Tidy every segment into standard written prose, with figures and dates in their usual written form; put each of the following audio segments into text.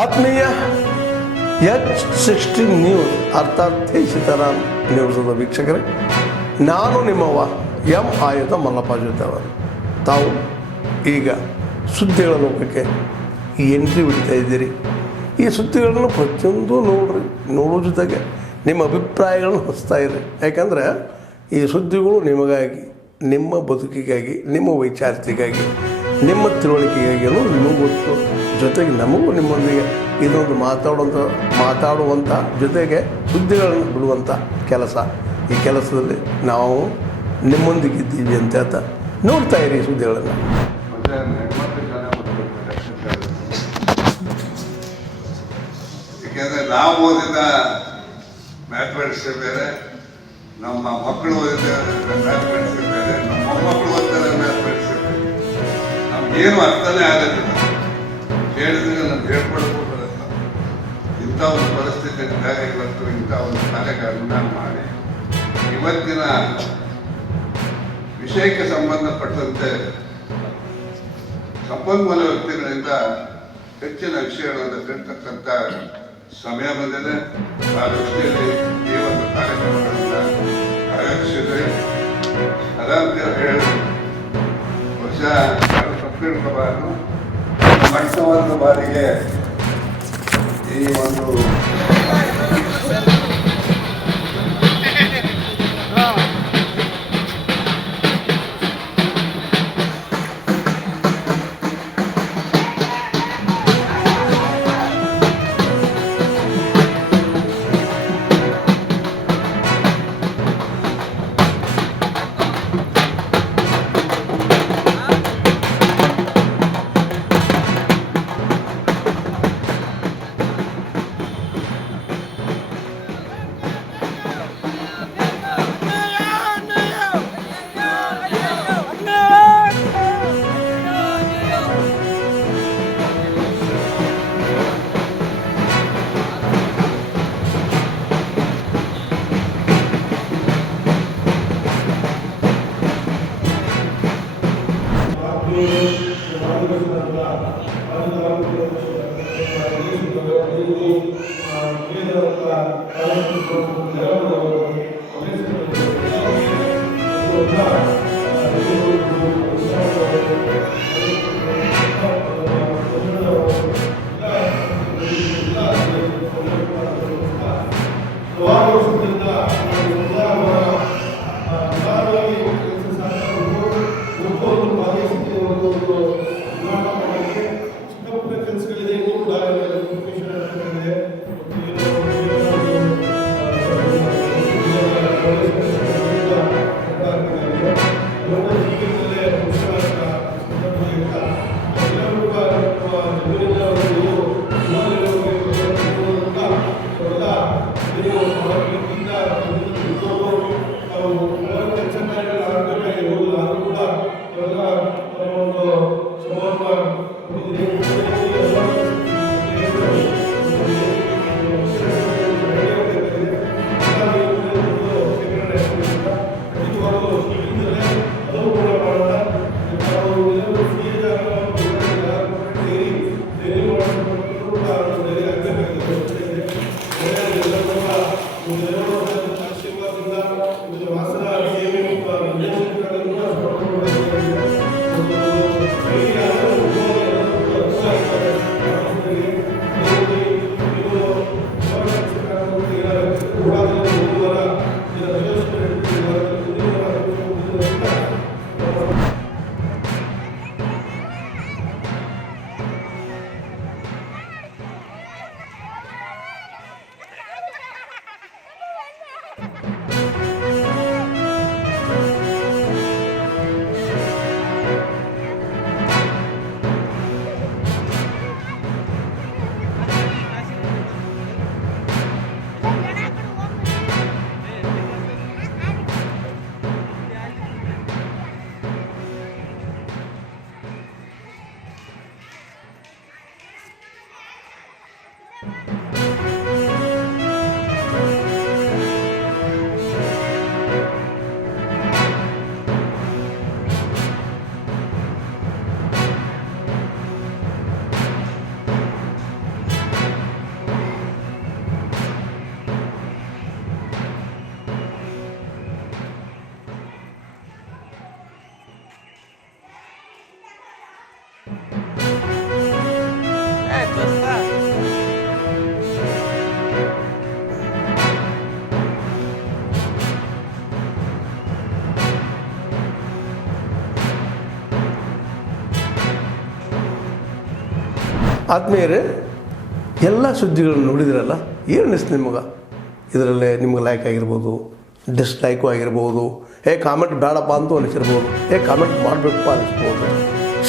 ಆತ್ಮೀಯ H16 news ಅರ್ಥಾತ್ ಸೀತಾರಾಮ್ ನ್ಯೂಸದ ವೀಕ್ಷಕರೇ, ನಾನು ನಿಮ್ಮವ ಎಂ ಆಯುಧ ಮಲ್ಲಪ್ಪ ಜೊತೆವರು. ತಾವು ಈಗ ಸುದ್ದಿಗಳ ಲೋಕಕ್ಕೆ ಎಂಟ್ರಿ ಬಿಡ್ತಾ ಇದ್ದೀರಿ. ಈ ಸುದ್ದಿಗಳನ್ನು ಪ್ರತಿಯೊಂದು ನೋಡೋ ಜೊತೆಗೆ ನಿಮ್ಮ ಅಭಿಪ್ರಾಯಗಳನ್ನು ಹೊಸ್ತಾ ಇರಿ. ಯಾಕಂದರೆ ಈ ಸುದ್ದಿಗಳು ನಿಮಗಾಗಿ, ನಿಮ್ಮ ಬದುಕಿಗಾಗಿ, ನಿಮ್ಮ ವೈಚಾರಿಕೆಗಾಗಿ, ನಿಮ್ಮ ತಿಳುವಳಿಕೆಗಾಗಿ ನಿಮಗೂ ಗೊತ್ತು. ಜೊತೆಗೆ ನಮಗೂ ನಿಮ್ಮೊಂದಿಗೆ ಇದೊಂದು ಮಾತಾಡುವಂಥ ಜೊತೆಗೆ ಸುದ್ದಿಗಳನ್ನು ಬಿಡುವಂಥ ಕೆಲಸ. ಈ ಕೆಲಸದಲ್ಲಿ ನಾವು ನಿಮ್ಮೊಂದಿಗಿದ್ದೀವಿ ಅಂತ ಹೇಳ್ತಾ ನೋಡ್ತಾ ಇರಿ ಸುದ್ದಿಗಳನ್ನು. ಯಾಕೆಂದರೆ ನಾವು ಓದಿದ ಮ್ಯಾಥಮೆಟಿಕ್ಸೇ ಬೇರೆ, ನಮ್ಮ ಮಕ್ಕಳು ಓದಿದ ಮ್ಯಾಥಮೆಟಿಕ್ಸೇ ಬೇರೆ, ನಮ್ಮ ಮೊಮ್ಮಕ್ಕಳು ಓದಿದ ಮ್ಯಾಥಮೆಟಿಕ್ಸೇ ಬೇರೆ. ನಮಗೇನು ಅರ್ಥನೇ ಆಗೋದಿಲ್ಲ. ಹೇಳಿದ್ರೆ ನಮ್ಗೆ ಹೇಳ್ಕೊಳ್ಬೋದು. ಇಂಥ ಒಂದು ಪರಿಸ್ಥಿತಿಯಿಂದಾಗ ಇವತ್ತು ಇಂಥ ಒಂದು ಶಾಲೆಗಳನ್ನ ಮಾಡಿ ಇವತ್ತಿನ ವಿಷಯಕ್ಕೆ ಸಂಬಂಧಪಟ್ಟಂತೆ ಸಂಪನ್ಮೂಲ ವ್ಯಕ್ತಿಗಳಿಂದ ಹೆಚ್ಚಿನ ವಿಷಯಗಳನ್ನು ತಿಳಿರ್ತಕ್ಕಂಥ ಸಮಯ ಬಂದಿದೆ. ಆ ದೃಷ್ಟಿಯಲ್ಲಿ ಈ ಒಂದು ಕಾರ್ಯಕ್ರಮಗಳನ್ನು ಆಯೋಜಿಸಿದ್ರೆ ಅದಂತ ಹೇಳಿ ಬಹುಶಃ ತಪ್ಪಿಡ್ಕೋಬಾರದು. ಮಟ್ಟವನ್ನು ಬಾರಿಗೆ ಈ ಒಂದು ಆದ್ಮೇಲೆ ಎಲ್ಲ ಸುದ್ದಿಗಳನ್ನು ನೋಡಿದ್ರಲ್ಲ, ಏನು ಅನಿಸ್ತು ನಿಮಗೆ? ಇದರಲ್ಲೇ ನಿಮ್ಗೆ ಲೈಕ್ ಆಗಿರ್ಬೋದು, ಡಿಸ್ಲೈಕು ಆಗಿರ್ಬೋದು, ಕಾಮೆಂಟ್ ಬೇಡಪ್ಪ ಅಂತೂ ಅನಿಸಿರ್ಬೋದು, ಕಾಮೆಂಟ್ ಮಾಡಬೇಕಪ್ಪ ಅನಿಸ್ಬೋದು,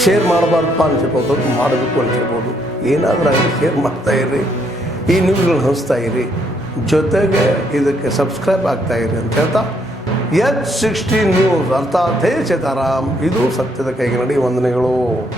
ಶೇರ್ ಮಾಡಬಾರ್ದಪ್ಪ ಅನಿಸಿರ್ಬೋದು, ಮಾಡಬೇಕು ಅನಿಸಿರ್ಬೋದು. ಏನಾದರೂ ಆಗಲಿ ಶೇರ್ ಮಾಡ್ತಾಯಿರಿ, ಈ ನ್ಯೂಸ್ಗಳನ್ನ ಹಂಚ್ತಾ ಇರಿ, ಜೊತೆಗೆ ಇದಕ್ಕೆ ಸಬ್ಸ್ಕ್ರೈಬ್ ಆಗ್ತಾಯಿರಿ ಅಂತ ಹೇಳ್ತಾ H16 ನ್ಯೂಸ್ ಅರ್ಥಾತ್ ಹೇ ಸೀತಾರಾಮ್, ಇದು ಸತ್ಯದ ಕೈಗೆ ನಡಿ. ವಂದನೆಗಳು.